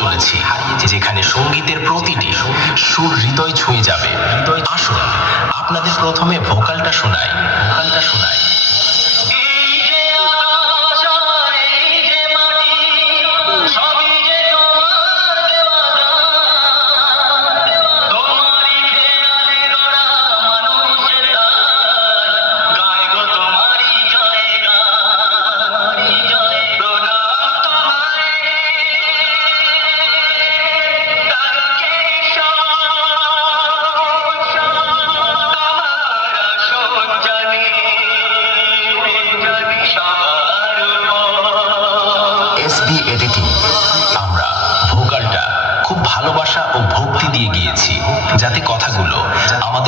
চলেছি, যেখানে সঙ্গীতের প্রতিটি সুর হৃদয় ছুঁয়ে যাবে। আসুন আপনাদের প্রথমে ভোকালটা শোনাই। এসবি এডিটিং, আমরা ভোকালটা খুব ভালোবাসা ও ভক্তি দিয়ে গিয়েছি, যাতে কথাগুলো আমাদের